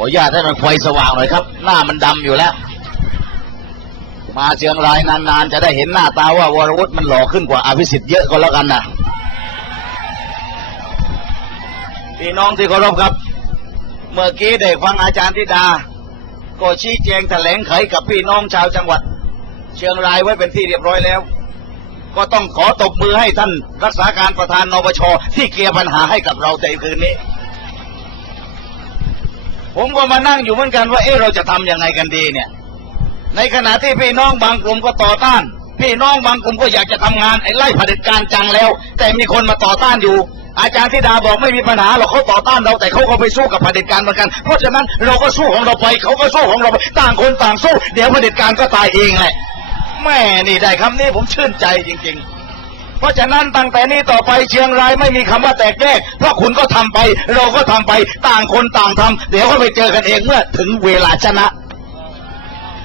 ออนุญาตให้มันไฟสว่างหน่อยครับ หน้ามันดำอยู่แล้ว มาเชียงรายนานๆ จะได้เห็นหน้าตาว่าวรวุฒิมันหล่อขึ้นกว่าอภิสิทธิ์เยอะก็แล้วกันนะพี่น้องที่เคารพครับ เมื่อกี้ได้ฟังอาจารย์ธิดา ก็ชี้แจงแถลงไขกับพี่น้องชาวจังหวัด เชียงรายไว้เป็นที่เรียบร้อยแล้ว ก็ต้องขอตบมือให้ท่านรักษาการประธานนปชที่เคลียร์ปัญหาให้กับเราในคืนนี้ ผมก็มานั่งอยู่เหมือนกันว่า เอ๊ะเราจะทำยังไงกันดีเนี่ย ในขณะที่พี่น้องบางกลุ่มก็ต่อต้าน พี่น้องบางกลุ่มก็อยากจะทำงานไอ้ไล่ผด็จการจังแล้ว แต่มีคนมาต่อต้านอยู่ อาจารย์ธิดาบอกไม่มีปัญหาหรอกเขาต่อต้านเราแต่เขาก็ไปสู้กับเผด็จการเหมือนกัน เพราะฉะนั้นเราก็สู้ของเราไปเขาก็สู้ของเราไปต่างคนต่างสู้ เดี๋ยวเผด็จการก็ตายเองแหละแม่นี่ได้คำนี้ผมชื่นใจจริง ๆ เพราะฉะนั้นตั้งแต่นี้ต่อไปเชียงรายไม่มีคำว่าแตกแยกเพราะคุณก็ทำไป เราก็ทำไปต่างคนต่างทำเดี๋ยวก็ไปเจอกันเองเมื่อถึงเวลาชนะ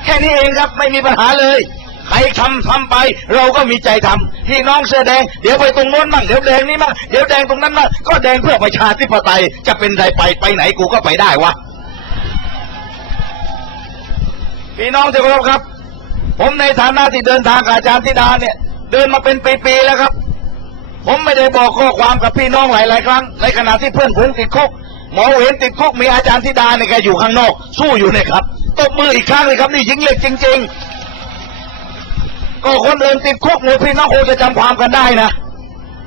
แค่นี้เองครับไม่มีปัญหาเลยใครทำทำไป เราก็มีใจทำพี่น้องเสื้อแดงเดี๋ยวไปตรงโน้นบ้างเดี๋ยวแดงนี่บ้างเดี๋ยวแดงตรงนั้นบ้างก็แดงเพื่อประชาธิปไตยจะเป็นใดไปไปไหนกูก็ไปได้วะพี่น้องที่เคารพครับ ผมในฐานะที่เดินทางกับอาจารย์ธิดาเนี่ย เดินมาเป็นปีๆแล้วครับ ผมไม่ได้บอกข้อความกับพี่น้องหลายๆครั้ง ในขณะที่เพื่อนผมติดคุกหมอเวนติดคุกมีอาจารย์ธิดาเนี่ยแกอยู่ข้างนอก สู้อยู่เนี่ยครับตบมืออีกครั้งเลยครับ นี่ยิงเล็กจริง ๆ ก็คนอื่นติดคุกเนี่ยพี่น้องคงจะจำความกันได้นะ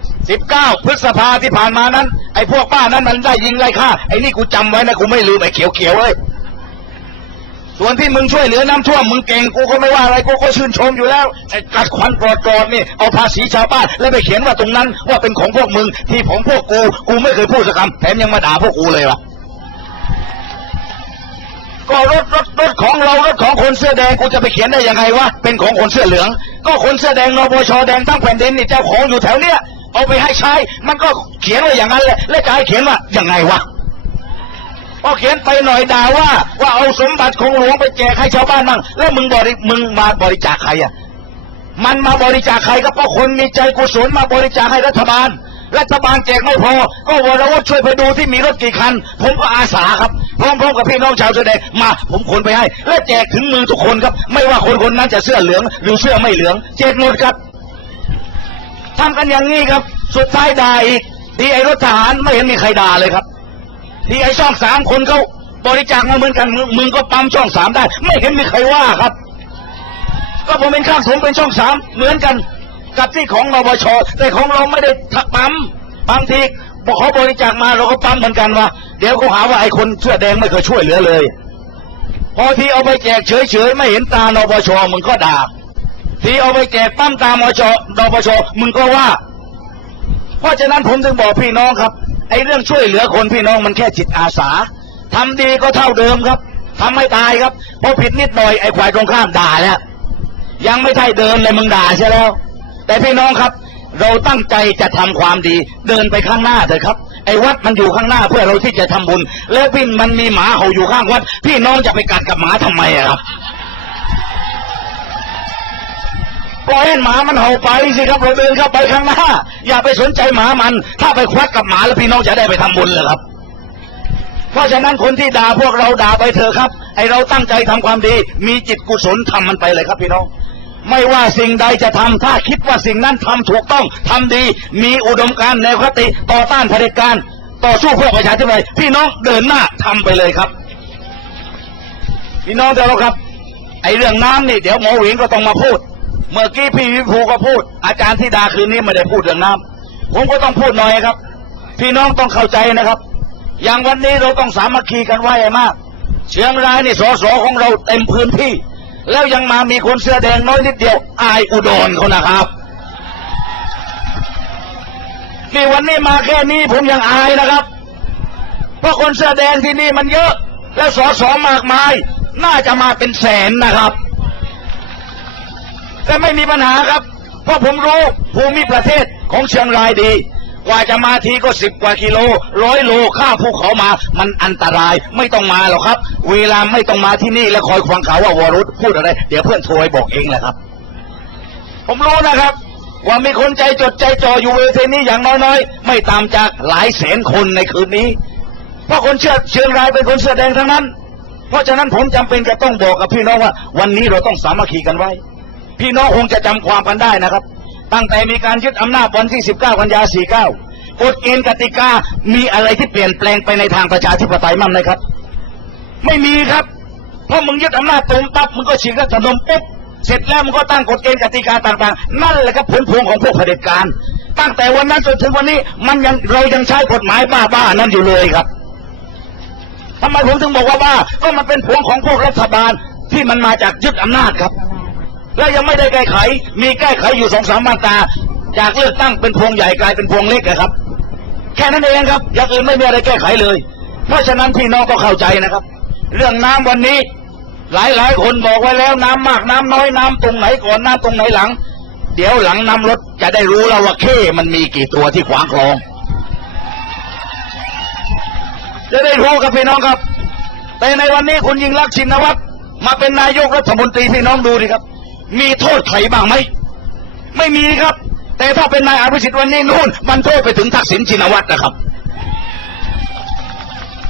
19พฤษภาที่ผ่านมานั้น ไอ้พวกป้านั้นมันได้ยิงไล่ฆ่าไอ้นี่กูจำไว้นะกูไม่ลืมไอ้เขียวๆเลย ส่วนที่มึงช่วยเหลือน้ำท่วมมึงเก่งกูก็ไม่ว่าอะไรกูก็ชื่นชมอยู่แล้วไอ้กัดควันกรอดกรอดนี่เอาภาษีชาวบ้านแล้วไปเขียนว่าตรงนั้นว่าเป็นของพวกมึงที่ของพวกกูกูไม่เคยพูดสักคำแถมยังมาด่าพวกกูเลยวะก็รถรถรถของเรารถของคนเสื้อแดงกูจะไปเขียนได้ยังไงวะเป็นของคนเสื้อเหลือง ก็คนเสื้อแดงนปชแดงทั้งแผ่นดินนี่เจ้าของอยู่แถวเนี้ยเอาไปให้ใช้มันก็เขียนไว้อย่างนั้นแหละแล้วจะให้เขียนว่ายังไงวะ พอเขียนไปหน่อยด่าว่า ว่าเอาสมบัติของหลวงไปแจกให้ชาวบ้านบ้างแล้วมึงบริมึงมาบริจาคใครอะมันมาบริจาคใครก็เพราะคนมีใจกุศลมาบริจาคให้รัฐบาล รัฐบาลแจกไม่พอ ก็วรวุฒิช่วยไปดูที่มีรถกี่คัน ผมก็อาสาครับพร้อมๆกับพี่น้องชาวแสดงมา ผมขนไปให้ และแจกถึงมือทุกคนครับ ไม่ว่าคนคนนั้นจะเสื้อเหลือง หรือเสื้อไม่เหลืองแจกหมดครับทำกันอย่างนี้ครับ สุดท้ายด่าอีกดีไอ้รถทหารไม่เห็นมีใครด่าเลยครับ ที่ไอ้ช่องสามคนเขาบริจาคมาเหมือนกันมึงก็ปั๊มช่องสามได้ ไม่เห็นมีใครว่าครับ ก็ผมเป็นข้างผมเป็นช่องสามเหมือนกัน กับที่ของนบชแต่ของเราไม่ได้ปั๊มบางทีบอกเขาบริจาคมาเราก็ปั๊มเหมือนกันว่า เดี๋ยวเขาหาว่าไอ้คนเสื้อแดงไม่เคยช่วยเหลือเลย พอที่เอาไปแจกเฉยๆไม่เห็นตานบชมึงก็ด่าที่เอาไปแจกปั๊มตามชนบชมึงก็ว่า เพราะฉะนั้นผมถึงบอกพี่น้องครับ ไอ้เรื่องช่วยเหลือคนพี่น้องมันแค่จิตอาสาทำดีก็เท่าเดิมครับทำไม่ตายครับพอผิดนิดหน่อยไอ้ควายตรงข้ามด่าแล้วยังไม่ใช่เดินเลยมึงด่าใช่แล้ว แต่พี่น้องครับ เราตั้งใจจะทำความดี เดินไปข้างหน้าเถอะครับ ไอ้วัดมันอยู่ข้างหน้าเพื่อเราที่จะทำบุญ แล้วพี่มันมีหมาเห่าอยู่ข้างวัด พี่น้องจะไปกัดกับหมาทำไมอะครับ ปล่อยให้หมามันเห่าไปสิครับเราเดินเข้าไปข้างหน้า อย่าไปสนใจหมามัน ถ้าไปควักกับหมาแล้วพี่น้องจะได้ไปทำบุญเลยครับ เพราะฉะนั้นคนที่ด่าพวกเราด่าไปเถอะครับ ไอเราตั้งใจทำความดี มีจิตกุศลทำมันไปเลยครับพี่น้อง ไม่ว่าสิ่งใดจะทำถ้าคิดว่าสิ่งนั้นทำถูกต้องทำดี มีอุดมการณ์แนวคติต่อต้านเผด็จการต่อสู้เพื่อประชาธิปไตยพี่น้องเดินหน้าทำไปเลยครับ พี่น้องเดี๋ยวครับ ไอเรื่องน้ำนี่เดี๋ยวหมอหวิงก็ต้องมาพูด เมื่อกี้พี่วิภูก็พูด อาจารย์ธิดาคืนนี้ไม่ได้พูดเรื่องน้ำผมก็ต้องพูดหน่อยครับ พี่น้องต้องเข้าใจนะครับ อย่างวันนี้เราต้องสามัคคีกันไว้มาก เชียงรายนี่สสของเราเต็มพื้นที่ แล้วยังมามีคนเสื้อแดงน้อยนิดเดียว อายอุดรเขานะครับนี่วันนี้มาแค่นี้ผมยังอายนะครับ เพราะคนเสื้อแดงที่นี่มันเยอะ และสสมากมาย น่าจะมาเป็นแสนนะครับ แต่ไม่มีปัญหาครับ เพราะผมรู้ภูมิประเทศของเชียงรายดี กว่าจะมาทีก็สิบกว่ากิโลร้อยโลข้าภูเขามามันอันตรายไม่ต้องมาหรอกครับ เวลาไม่ต้องมาที่นี่แล้วคอยฟังข่าวว่าวรุษพูดอะไร เดี๋ยวเพื่อนโทรไปบอกเองแหละครับ ผมรู้นะครับว่ามีคนใจจดใจจ่ออยู่เวทีนี้อย่างน้อยๆ ไม่ต่ำจากหลายแสนคนในคืนนี้ เพราะคนเชื่อเชียงรายเป็นคนเสื้อแดงทั้งนั้น เพราะฉะนั้นผมจำเป็นจะต้องบอกกับพี่น้องว่า วันนี้เราต้องสามัคคีกันไว้ พี่น้องคงจะจำความกันได้นะครับ ตั้งแต่มีการยึดอำนาจวันที่ 19 กันยา 49 กฎเกณฑ์กติกา มีอะไรที่เปลี่ยนแปลงไปในทางประชาธิปไตยมั่งไหมครับ ไม่มีครับ เพราะมึงยึดอำนาจตุมปั๊บมึงก็ฉีกรัฐธรรมนูญปุ๊บเสร็จแล้วมึงก็ตั้งกฎเกณฑ์กติกาต่างๆ นั่นแหละครับผลพวงของพวกเผด็จการ ตั้งแต่วันนั้นจนถึงวันนี้มันยังเรายังใช้กฎหมายบ้าๆนั่นอยู่เลยครับทำไมผมถึงบอกว่าบ้าก็มันเป็นผลของพวกรัฐบาลที่มันมาจากยึดอำนาจครับ และยังไม่ได้แก้ไข มีแก้ไขอยู่สองสามมาตราจากเลือกตั้งเป็นพวงใหญ่กลายเป็นพวงเล็กนะครับ แค่นั้นเองครับอย่างอื่นไม่มีอะไรแก้ไขเลย เพราะฉะนั้นพี่น้องก็เข้าใจนะครับ เรื่องน้ำวันนี้ หลายหลายๆคนบอกไว้แล้วน้ำมากน้ำน้อยน้ำตรงไหนก่อนน้ำตรงไหนหลัง เดี๋ยวหลังน้ำลดจะได้รู้แล้วว่าเข้มันมีกี่ตัวที่ขวางคลอง จะได้รู้กับพี่น้องครับ แต่ในวันนี้คุณยิ่งรักษณ์ชินวัตรมาเป็นนายกรัฐมนตรีพี่น้องดูดิครับ มีโทษใครบ้างไหม ไม่มีครับ แต่ถ้าเป็นนายอภิสิทธิ์วันนี้นู่น มันโทษไปถึงทักษิณชินวัตรนะครับ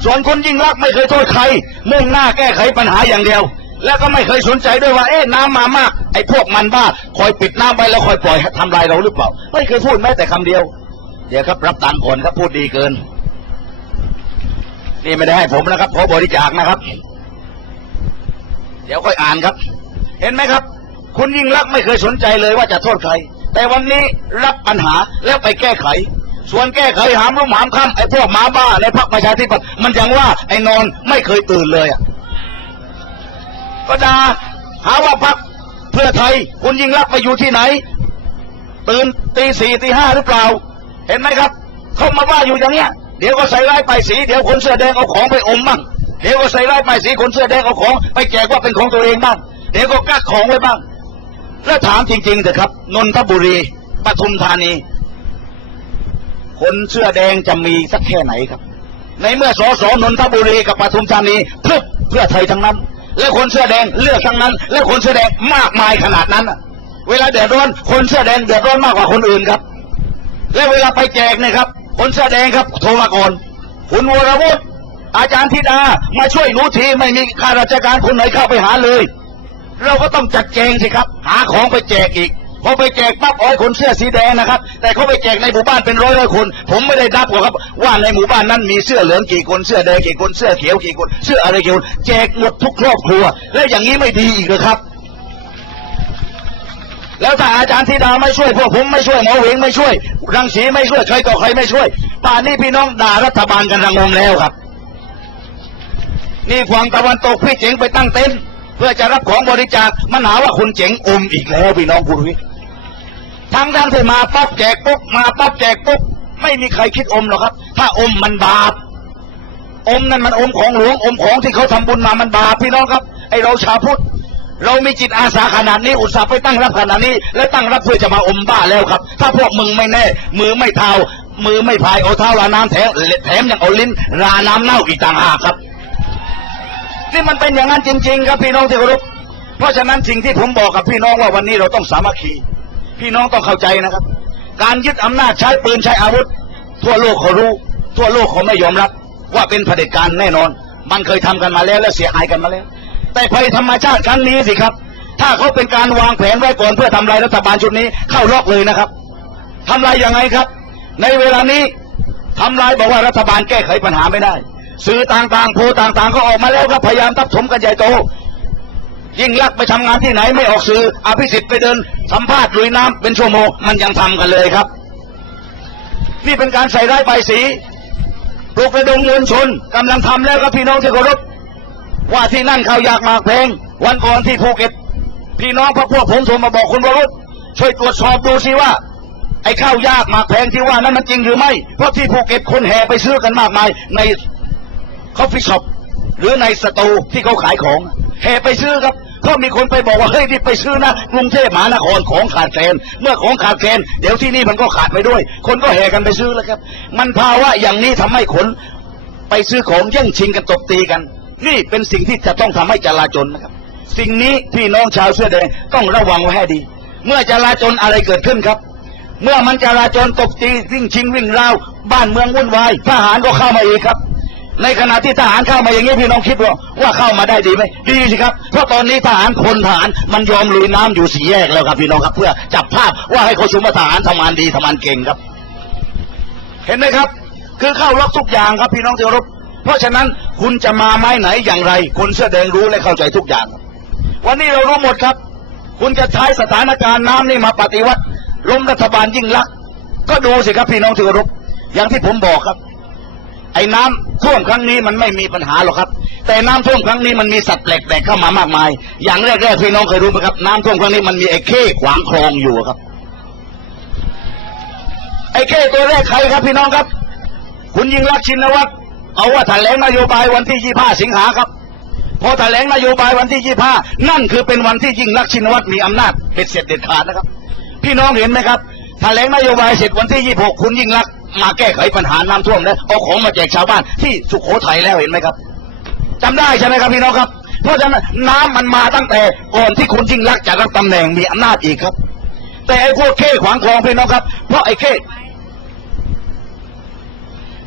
ส่วนคุณยิ่งรักไม่เคยโทษใครมุ่งหน้าแก้ไขปัญหาอย่างเดียว แล้วก็ไม่เคยสนใจด้วยว่า เอ๊ะน้ำมามาก ไอ้พวกมันบ้า คอยปิดน้ำไว้แล้วคอยปล่อยทำลายเราหรือเปล่า ไม่เคยพูดแม้แต่คำเดียว เดี๋ยวครับรับตังค์ก่อนครับพูดดีเกิน นี่ไม่ได้ให้ผมนะครับขอบริจาคนะครับ เดี๋ยวค่อยอ่านครับ เห็นไหมครับ คุณยิ่งรักไม่เคยสนใจเลยว่าจะโทษใคร แต่วันนี้รับปัญหาแล้วไปแก้ไข ส่วนแก้ไขหามรุ่มหามค่ำไอ้พวกหมาบ้าในพรรคประชาธิปัตย์มันยังว่าไอ้นอนไม่เคยตื่นเลยอะก็ด่าหาว่าพรรคเพื่อไทย คุณยิ่งรักไปอยู่ที่ไหน ตื่นตีสี่ตีห้าหรือเปล่า เห็นไหมครับเขามาว่าอยู่อย่างเนี้ยเดี๋ยวก็ใส่ร้ายป้ายสีเดี๋ยวคนเสื้อแดงเอาของไปอมบ้างเดี๋ยวก็ใส่ร้ายป้ายสีคนเสื้อแดงเอาของ ไปแจกว่าเป็นของตัวเองบ้างเดี๋ยวก็กักของไว้บ้าง แล้วถามจริงๆเถอะครับ นนทบุรีปทุมธานี คนเสื้อแดงจะมีสักแค่ไหนครับ ในเมื่อสสนนทบุรีกับปทุมธานีเพื่อเพื่อไทยทั้งนั้น และคนเสื้อแดงเลือกทั้งนั้น และคนเสื้อแดงมากมายขนาดนั้นเวลาเดือดร้อนคนเสื้อแดงเดือดร้อนมากกว่าคนอื่นครับ และเวลาไปแจกเนะครับ คนเสื้อแดงครับโทรมาก่อนคุณวรวุฒิอาจารย์ธิดามาช่วยหนูทีไม่มีข้าราชการคนไหนเข้าไปหาเลย เราก็ต้องจัดแจงสิครับ หาของไปแจกอีกพอไปแจกปั๊บอ้อยคนเสื้อสีแดงนะครับ แต่เขาไปแจกในหมู่บ้านเป็นร้อยร้อยคน ผมไม่ได้นับหรอกครับ ว่าในหมู่บ้านนั้นมีเสื้อเหลืองกี่คนเสื้อแดงกี่คนเสื้อเขียวกี่คน เสื้ออะไรกี่คนแจกหมดทุกครอบครัว แล้วอย่างนี้ไม่ดีอีกเหรอครับ แล้วถ้าอาจารย์ธิดาไม่ช่วยพวกผมไม่ช่วยหมอเหวงไม่ช่วย รังสีไม่ช่วยใครต่อใครไม่ช่วยป่านนี้พี่น้องด่ารัฐบาลกันระงมแล้วครับ นี่ฝั่งตะวันตกพี่เจ๋งไปตั้งเต็นท์ เพื่อจะรับของบริจาคมันหาว่าคุณเจ๋งอมอีกแล้วพี่น้องคุณวิทย์ทั้งทั้งที่มาปั๊บแจกปุ๊บมาปั๊บแจกปุ๊บไม่มีใครคิดอมหรอกครับ ถ้าอมมันบาปอมนั่นมันอมของหลวงอมของที่เขาทำบุญมามันบาปพี่น้องครับ ไอเราชาวพุทธเรามีจิตอาสาขนาดนี้อุตส่าห์ไปตั้งรับขนาดนี้ และตั้งรับเพื่อจะมาอมบ้าแล้วครับ ถ้าพวกมึงไม่แน่ มือไม่เท้ามือไม่พายเอาเท้าราน้ำแถมแถมยังเอาลิ้นราน้ำเน่าอีกต่างหากครับ นี่มันเป็นอย่างนั้นจริง ๆ ครับพี่น้องที่เคารพเพราะฉะนั้นสิ่งที่ผมบอกกับพี่น้องว่าวันนี้เราต้องสามัคคีพี่น้องต้องเข้าใจนะครับ การยึดอำนาจใช้ปืนใช้อาวุธ ทั่วโลกเขารู้ ทั่วโลกเขาไม่ยอมรับ ว่าเป็นเผด็จการแน่นอน มันเคยทำกันมาแล้วและเสียหายกันมาแล้ว แต่ภัยธรรมชาติครั้งนี้สิครับ ถ้าเขาเป็นการวางแผนไว้ก่อนเพื่อทำลายรัฐบาลชุดนี้เข้าล็อกเลยนะครับทำลายยังไงครับ ในเวลานี้ทำลายบอกว่ารัฐบาลแก้ไขปัญหาไม่ได้ สื่อต่างๆโพต่างๆ ก็ออกมาแล้วครับพยายามทับถมกันใหญ่โต ยิ่งลักไปทำงานที่ไหนไม่ออกสื่ออภิสิทธิ์ไปเดินสัมภาษณ์ลุยน้ำเป็นชั่วโมงมันยังทำกันเลยครับ นี่เป็นการใส่ร้ายใบสีปลุกระดมมวลชนกำลังทำแล้วครับพี่น้องที่เคารพว่าที่นั่นเขาอยากมากเพลงวันก่อนที่ภูเก็ตพี่น้องพระพวกผมโทรมาบอกคุณวรุษช่วยตรวจสอบดูสิว่า ไอ้ข้าวยากหมากแพงที่ว่านั้นมันจริงหรือไม่ เพราะที่ภูเก็ตคนแห่ไปซื้อกันมากมาย ใน คอฟฟี่ช็อปหรือในสตูที่เขาขายของแห่ไปซื้อครับก็มีคนไปบอกว่าเฮ้ยนี่ไปซื้อนะกรุงเทพมหานครของขาดแคลนเมื่อของขาดแคลนเดี๋ยวที่นี่มันก็ขาดไปด้วย คนก็แห่กันไปซื้อแล้วครับ มันภาวะอย่างนี้ทำให้คนไปซื้อของแย่งชิงกันตบตีกัน นี่เป็นสิ่งที่จะต้องทำให้จลาจลนะครับ สิ่งนี้พี่น้องชาวเสื้อแดงต้องระวังไว้ให้ดี เมื่อจลาจลอะไรเกิดขึ้นครับ เมื่อมันจราจรตบตีวิ่งชิงวิ่งราวบ้านเมืองวุ่นวายทหารก็เข้ามาอีกครับ ในขณะที่ทหารเข้ามาอย่างนี้พี่น้องคิดว่าว่าเข้ามาได้ดีไหมดีสิครับ เพราะตอนนี้ทหารคนทหารมันยอมลุยน้ำอยู่สี่แยกแล้วครับพี่น้องครับ เพื่อจับภาพว่าให้เขาชุมว่าทหารทำงานดีทำงานเก่งครับ เห็นไหมครับ คือเข้าล็อกทุกอย่างครับพี่น้องที่รพเพราะฉะนั้นคุณจะมาไม้ไหนอย่างไร คนเสื้อแดงรู้และเข้าใจทุกอย่าง วันนี้เรารู้หมดครับ คุณจะใช้สถานการณ์น้ำนี่มาปฏิวัติล้มรัฐบาลยิ่งลักษณ์ก็ดูสิครับพี่น้องที่รพอย่างที่ผมบอกครับ ไอ้น้ำท่วมครั้งนี้มันไม่มีปัญหาหรอกครับ แต่น้ำท่วมครั้งนี้มันมีสัตว์แปลกๆเข้ามามากมาย อย่างแรกๆพี่น้องเคยรู้ไหมครับ น้ำท่วมครั้งนี้มันมีไอ้เข้ขวางคลองอยู่ครับ ไอ้เข้ตัวแรกใครครับพี่น้องครับ คุณยิ่งรักชินวัตรเอาว่าแถลงนโยบายวันที่25สิงหาครับพอแถลงนโยบายวันที่25นั่นคือเป็นวันที่ยิ่งรักชินวัตรมีอำนาจเบ็ดเสร็จเด็ดขาดนะครับ พี่น้องเห็นไหมครับแถลงนโยบายเสร็จวันที่26คุณยิ่งรัก มาแก้ไขปัญหาน้ำท่วมแล้วเอาของมาแจกชาวบ้านที่สุโขทัยแล้วเห็นไหมครับจำได้ใช่ไหมครับพี่น้องครับ เพราะฉะนั้นน้ำมันมาตั้งแต่ก่อนที่คุณยิ่งรักจะรับตำแหน่งมีอำนาจอีกครับ แต่ไอ้พวกเข้ขวางคลองพี่น้องครับ เพราะไอ้เข้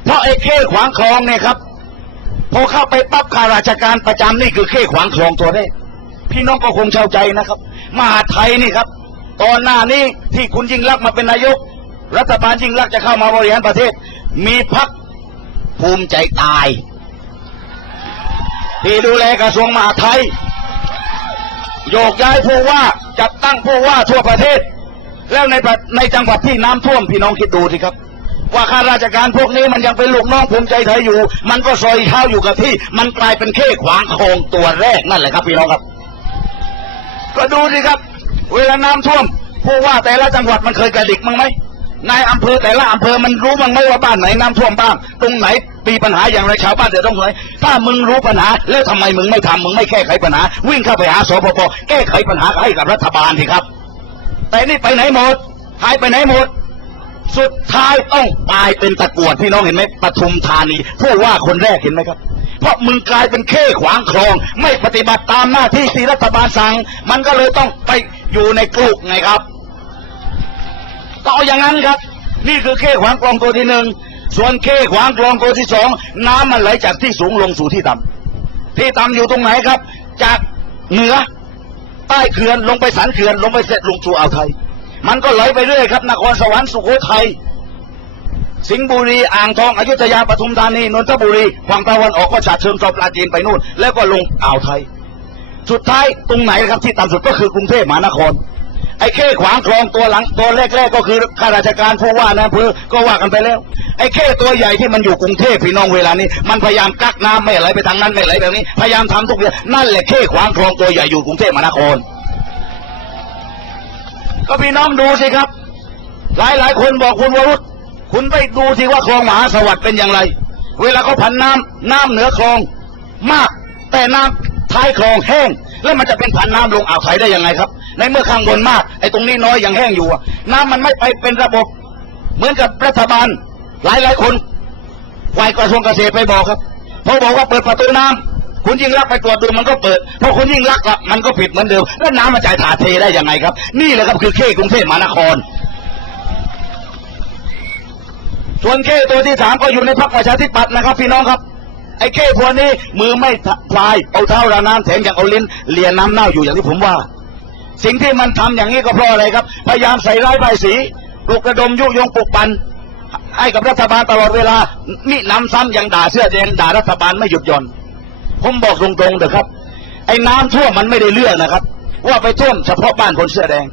เพราะไอ้เข้ขวางคลองเนี่ยครับพอเข้าไปปั๊บข้าราชการประจำนี่คือเข้ขวางคลองตัวแรกพี่น้องก็คงเข้าใจนะครับ มหาไทยนี่ครับ ตอนหน้านี้ที่คุณยิ่งรักมาเป็นนายก รัฐบาลยิ่งรักจะเข้ามาบริหารประเทศ มีพักภูมิใจตาย ที่ดูแลกระทรวงมหาดไทย โยกย้ายผู้ว่าจัดตั้งผู้ว่าทั่วประเทศ แล้วในในจังหวัดที่น้ำท่วมพี่น้องคิดดูสิครับ ว่าข้าราชการพวกนี้มันยังเป็นลูกน้องภูมิใจไทยอยู่ มันก็ซอยเท้าอยู่กับที่ มันกลายเป็นเข้ขวางโคงตัวแรกนั่นแหละครับพี่น้องครับ ก็ดูสิครับ เวลาน้ำท่วมผู้ว่าแต่ละจังหวัดมันเคยกระดิกมั้งไหม นายอำเภอแต่ละอำเภอมันรู้มั้งไหมว่าบ้านไหนน้ำท่วมบ้าง ตรงไหนมีปัญหาอย่างไรชาวบ้านเดือดร้อนไหนถ้ามึงรู้ปัญหา แล้วทำไมมึงไม่ทำมึงไม่แก้ไขปัญหา วิ่งเข้าไปหาสปปแก้ไขปัญหาให้กับรัฐบาลสิครับ แต่นี่ไปไหนหมดหายไปไหนหมด สุดท้ายต้องตายเป็นตะกรวดพี่น้องเห็นไหมปทุมธานีผู้ว่าคนแรกเห็นไหมครับเพราะมึงกลายเป็นเข้ขวางคลอง ไม่ปฏิบัติตามหน้าที่ที่รัฐบาลสั่งมันก็เลยต้องไปอยู่ในกลุกไงครับ ก็เอาอย่างนั้นครับ นี่คือเข้ขวางคลองตัวที่หนึ่งส่วนเข้ขวางคลองตัวที่สองน้ำมันไหลจากที่สูงลงสู่ที่ต่ำที่ต่ำอยู่ตรงไหนครับ จากเหนือใต้เขื่อนลงไปสันเขื่อนลงไปเสร็จลงสู่อ่าวไทย มันก็ไหลไปเรื่อยครับนครสวรรค์สุโขทัยสิงห์บุรีอ่างทองอยุธยาปทุมธานีนนทบุรีฝั่งตะวันออกก็ฉะเชิงเทราปราจีนไปนู่น แล้วก็ลงอ่าวไทย สุดท้ายตรงไหนครับที่ต่ำสุดก็คือกรุงเทพมหานคร ไอ้เข้ขวางคลองตัวหลังตัวแรกๆก็คือข้าราชการผู้ว่านะอำเภอก็ว่ากันไปแล้ว ไอ้เข้ตัวใหญ่ที่มันอยู่กรุงเทพพี่น้องเวลานี้ มันพยายามกักน้ำไม่ไหลไปทางนั้นไม่ไหลแบบนี้พยายามทำทุกอย่างนั่นแหละเข้ขวางคลองตัวใหญ่อยู่กรุงเทพมหานคร ก็พี่น้องดูสิครับ หลายหลายๆคนบอกคุณวรุษคุณไปดูสิว่าคลองมหาสวัสดิ์เป็นอย่างไร เวลาเขาผันน้ำน้ำเหนือคลองมาก แต่น้ำท้ายคลองแห้ง แล้วมันจะเป็นผันน้ำลงอ่าวไทยได้ยังไงครับ ในเมื่อข้างบนมาก ไอ้ตรงนี้น้อยยังแห้งอยู่น้ำมันไม่ไปเป็นระบบ เหมือนกับรัฐบาล หลายหลายคนฝ่ายกระทรวงเกษตรไปบอกครับพอบอกว่าเปิดประตูน้ำคุณยิ่งรักไปตรวจดูมันก็เปิดพอคุณยิ่งรักษณ์อะมันก็ผิดเหมือนเดิมแล้วน้ำมันจ่ายถาเทได้ยังไงครับ นี่แหละครับคือเข้กรุงเทพมหานครส่วนเข้ตัวที่สามก็อยู่ในพรรคประชาธิปัตย์นะครับ พี่น้องครับ ไอ้เข้พวกนี้มือไม่พลายเอาเท้าราน้ำแถมอย่างเอาลิ้นเลียน้ำเน่าอยู่อย่างที่ผมว่า สิ่งที่มันทำอย่างนี้ก็เพราะอะไรครับ พยายามใส่ร้ายป้ายสีปลุกระดมยุยงปลุกปันให้กับรัฐบาลตลอดเวลา นี่นำซ้ำยังด่าเสื้อแดงด่ารัฐบาลไม่หยุดหย่อนผมบอกตรงๆเถอะครับ ไอ้น้ำท่วมมันไม่ได้เลือกนะครับ ว่าไปท่วมเฉพาะบ้านคนเสื้อแดง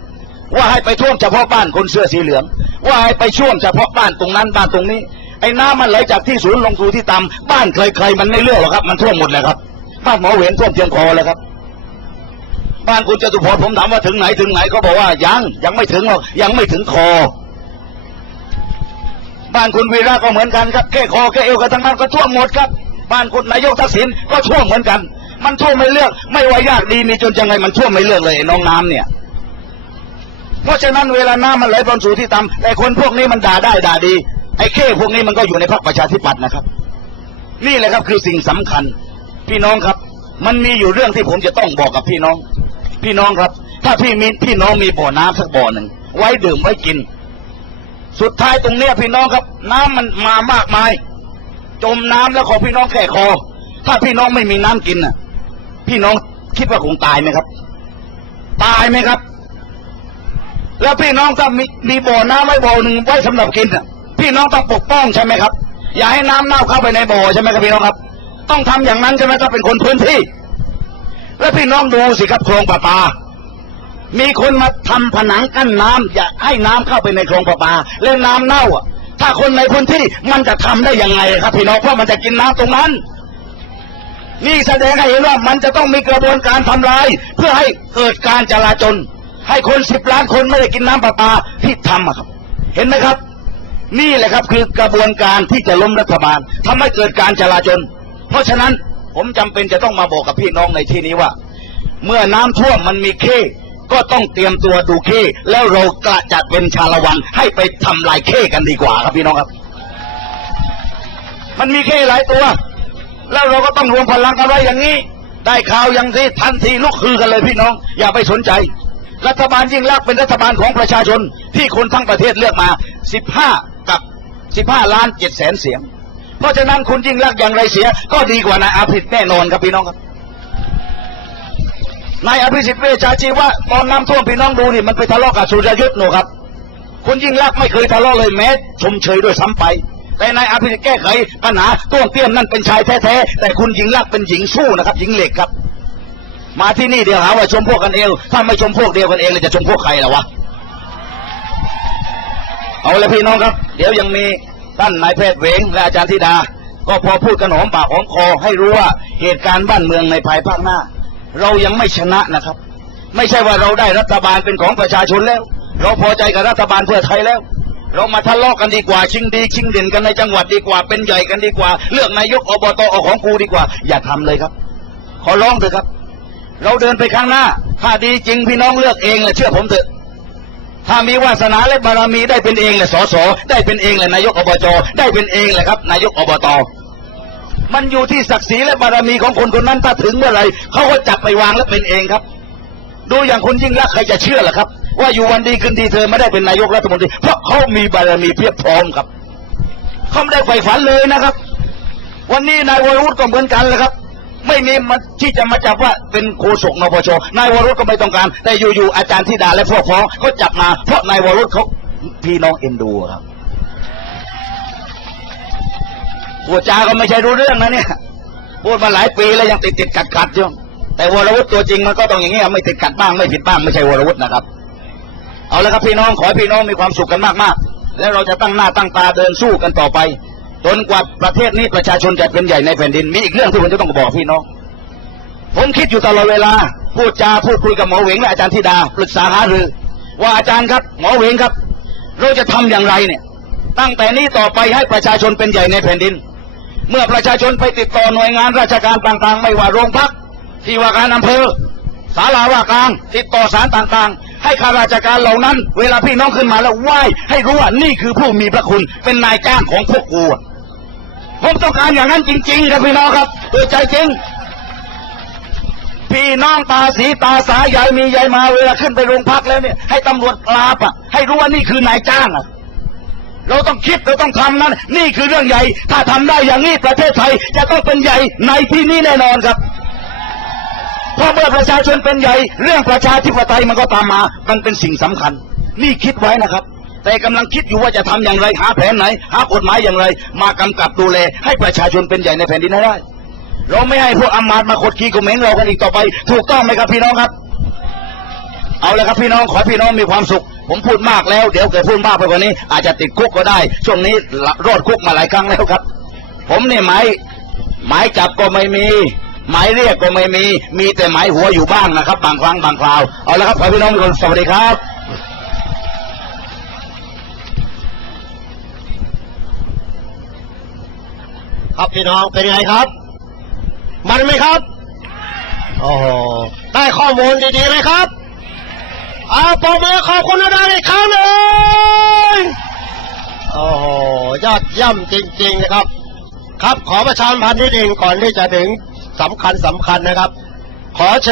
ว่าให้ไปท่วมเฉพาะบ้านคนเสื้อสีเหลือง ว่าให้ไปช่วมเฉพาะบ้านตรงนั้นบ้านตรงนี้ ไอ้น้ำมันไหลจากที่สูงลงสู่ที่ต่ำบ้านใครๆมันไม่เลือกหรอกครับ มันท่วมหมดเลยครับ บ้านหมอเหวนท่วมเพียงคอเลยครับ บ้านคุณจตุพรผมถามว่าถึงไหนถึงไหนเขาบอกว่ายังยังไม่ถึงหรอกยังไม่ถึงคอ บ้านคุณวีระก็เหมือนกันครับแค่คอแค่เอวกันทั้งนั้นก็ท่วมหมดครับ บ้านคุณนายกทักษิณก็ท่วมเหมือนกัน มันท่วมไม่เลือก ไม่ว่ายากดีมีจนยังไงมันท่วมไม่เลือกเลยน้องน้ำเนี่ย เพราะฉะนั้นเวลาน้ำมันไหลบนสู่ที่ต่ำแต่คนพวกนี้มันด่าได้ด่าดี ไอ้เข้พวกนี้มันก็อยู่ในพรรคประชาธิปัตย์นะครับ นี่แหละครับคือสิ่งสำคัญ พี่น้องครับ มันมีอยู่เรื่องที่ผมจะต้องบอกกับพี่น้อง พี่น้องครับ ถ้าพี่มีพี่น้องมีบ่อน้ำสักบ่อหนึ่งไว้ดื่มไว้กิน สุดท้ายตรงเนี้ยพี่น้องครับ น้ำมันมามากมาย จมน้ำแล้วขอพี่น้องแค่คอ ถ้าพี่น้องไม่มีน้ำกินน่ะ พี่น้องคิดว่าคงตายไหมครับ ตายไหมครับ แล้วพี่น้องถ้ามีมีบ่อน้ำไว้บ่อหนึ่งไว้สำหรับกินน่ะ พี่น้องต้องปกป้องใช่ไหมครับ อย่าให้น้ำเน่าเข้าไปในบ่อใช่ไหมครับพี่น้องครับ ต้องทำอย่างนั้นใช่ไหมถ้าเป็นคนพื้นที่ แล้วพี่น้องดูสิครับโครงประปา มีคนมาทำผนังกั้นน้ำอย่าให้น้ำเข้าไปในโครงประปา แล้วน้ำเน่าอะ ถ้าคนในพื้นที่มันจะทำได้ยังไงครับ พี่น้องเพราะมันจะกินน้ำตรงนั้น นี่แสดงให้เห็นว่ามันจะต้องมีกระบวนการทำลาย เพื่อให้เกิดการจลาจลให้คนสิบล้านคนไม่ได้กินน้ำประปาที่ทำอะครับ เห็นไหมครับ นี่แหละครับคือกระบวนการที่จะล้มรัฐบาลทำให้เกิดการจลาจลเพราะฉะนั้น ผมจำเป็นจะต้องมาบอกกับพี่น้องในที่นี้ว่า เมื่อน้ำท่วมมันมีเข้ก็ต้องเตรียมตัวดูเข้แล้วเรากระจัดเป็นชาละวันให้ไปทำลายเข้กันดีกว่าครับพี่น้องครับ มันมีเข้หลายตัว แล้วเราก็ต้องรวมพลังกันไว้อย่างนี้ ได้ข่าวอย่างที่ทันทีลุกคือกันเลยพี่น้อง อย่าไปสนใจ รัฐบาลยิ่งรักษณ์เป็นรัฐบาลของประชาชนที่คนทั้งประเทศเลือกมา 15 กับ 15 ล้าน7แสนเสียง เพราะฉะนั้นคุณยิ่งรักอย่างไรเสีย ก็ดีกว่านายอาภิสิ์แน่นอนครับพี่น้องครับนายอภิสิทธิ์เวชาชีวะตอนน้ำท่วมพี่น้องดูนี่มันไปทะเลาะกับสุรยุทธ์หนูครับ คุณยิ่งรักไม่เคยทะเลาะเลยแม้ชมเชยด้วยซ้ำไป แต่นายอภิสิทธิ์แก้ไขปัญหาต้วมเตี้ยมนั่นเป็นชายแท้ๆแต่คุณยิ่งรักเป็นหญิงสู้นะครับหญิงเหล็กครับ มาที่นี่เดี๋ยวหาว่าชมพวกกันเองถ้าไม่ชมพวกเดียวกันเองเลยจะชมพวกใครล่ะวะเอาละพี่น้องครับ เดี๋ยวยังมี ท่านนายแพทย์เวงและอาจารย์ธิดา ก็พอพูดกันหอมปากหอมคอให้รู้ว่าเหตุการณ์บ้านเมืองในภายภาคหน้า เรายังไม่ชนะนะครับ ไม่ใช่ว่าเราได้รัฐบาลเป็นของประชาชนแล้ว เราพอใจกับรัฐบาลเพื่อไทยแล้ว เรามาทะเลาะกันดีกว่า ชิงดี ชิงเด่นกันในจังหวัดดีกว่า เป็นใหญ่กันดีกว่า เลือกนายกอบตเอาของกูดีกว่า อย่าทำเลยครับ ขอร้องเถอะครับ เราเดินไปข้างหน้า ถ้าดีจริงพี่น้องเลือกเองแหละเชื่อผมเถอะ ถ้ามีวาสนาและบารมีได้เป็นเองแหละสสได้เป็นเองแหละนายกอบจได้เป็นเองแหละครับ นายกอบตมันอยู่ที่ศักดิ์ศรีและบารมีของคนคนนั้นถ้าถึงเมื่อไหรเขาก็จับไปวางแล้วเป็นเองครับ ดูอย่างคุณยิ่งรักใครจะเชื่อล่ะครับ ว่าอยู่วันดีคืนดีเธอไม่ได้เป็นนายกรัฐมนตรีเพราะเขามีบารมีเพียบพร้อมครับเขาไม่ได้ใฝ่ฝันเลยนะครับ วันนี้นายวรวุฒิก็เหมือนกันแหละครับ ไม่มีมันที่จะมาจับว่าเป็นโฆษกนปชนายวรวุฒิก็ไม่ต้องการ แต่อยู่ๆอาจารย์ธิดาและพวกพ้องเขาจับมา เพราะนายวรวุฒิเขาพี่น้องเอ็นดูครับพูดจาก็ไม่ใช่รู้เรื่องนะเนี่ยพูดมาหลายปีแล้วยังติดติดขัดขัดๆอยู่แต่วรวุฒิตัวจริงมันก็ต้องอย่างเงี้ยไม่ติดขัดบ้างไม่ผิดบ้างไม่ใช่วรวุฒินะครับ เอาละครับพี่น้องขอให้พี่น้องมีความสุขกันมากๆ แล้วเราจะตั้งหน้าตั้งตาเดินสู้กันต่อไป จนกว่าประเทศนี้ประชาชนจะเป็นใหญ่ในแผ่นดิน มีอีกเรื่องที่ผมจะต้องบอกพี่น้อง ผมคิดอยู่ตลอดเวลา พูดจาพูดคุยกับหมอเหวงและอาจารย์ธิดาปรึกษาหารือ ว่าอาจารย์ครับ หมอเหวงครับ เราจะทำอย่างไรเนี่ย ตั้งแต่นี้ต่อไปให้ประชาชนเป็นใหญ่ในแผ่นดิน เมื่อประชาชนไปติดต่อหน่วยงานราชการต่างๆ ไม่ว่าโรงพักที่ว่าการอำเภอศาลาว่าการติดต่อสารต่างๆ ให้ข้าราชการเหล่านั้น เวลาพี่น้องขึ้นมาแล้วไหว้ให้รู้ว่านี่คือผู้มีพระคุณเป็นนายจ้างของพวกกูอะ ผมต้องการอย่างนั้นจริงๆครับพี่น้องครับด้วยใจจริง พี่น้องตาสีตาสายายมียายมาเวลาขึ้นไปโรงพักแล้วเนี่ย ให้ตำรวจปราบอะ ให้รู้ว่านี่คือนายจ้างอะเราต้องคิดเราต้องทำนั้น นี่คือเรื่องใหญ่ ถ้าทำได้อย่างนี้ประเทศไทย จะต้องเป็นใหญ่ในที่นี้แน่นอนครับเพราะเมื่อประชาชนเป็นใหญ่ เรื่องประชาธิปไตยมันก็ตามมา มันเป็นสิ่งสำคัญ นี่คิดไว้นะครับ แต่กำลังคิดอยู่ว่าจะทำอย่างไรหาแผนไหน หากฎหมายอย่างไร มากำกับดูแล ให้ประชาชนเป็นใหญ่ในแผ่นดินให้ได้ เราไม่ให้พวกอำมาตมาขดขี่ข่มเหงเรากันอีกต่อไป ถูกต้องไหมครับพี่น้องครับ เอาลยครับพี่น้องขอพี่น้องมีความสุข ผมพูดมากแล้ว เดี๋ยวเกิดพูดมากไปกว่านี้ อาจจะติดคุกก็ได้ ช่วงนี้รอดคุกมาหลายครั้งแล้วครับ ผมเนี่ยหมายหมายจับก็ไม่มีหมายเรียกก็ไม่มี มีแต่หมายหัวอยู่บ้างนะครับ บางครั้งบางคราว เอาละครับขอพี่น้องทุกคนสวัสดีครับ ครับพี่น้องเป็นไงครับ มันไหมครับโอ้โหได้ข้อมูลดีๆไหมครับเอาปรบมือขอบคุณนาดาอีกครั้งหนึ่งโอ้โหยอดเย่ำจริง ๆนะครับ ครับขอประชามพันธ์นิดเองก่อนที่จะถึงสำคัญสำคัญนะครับ ขอเชิญ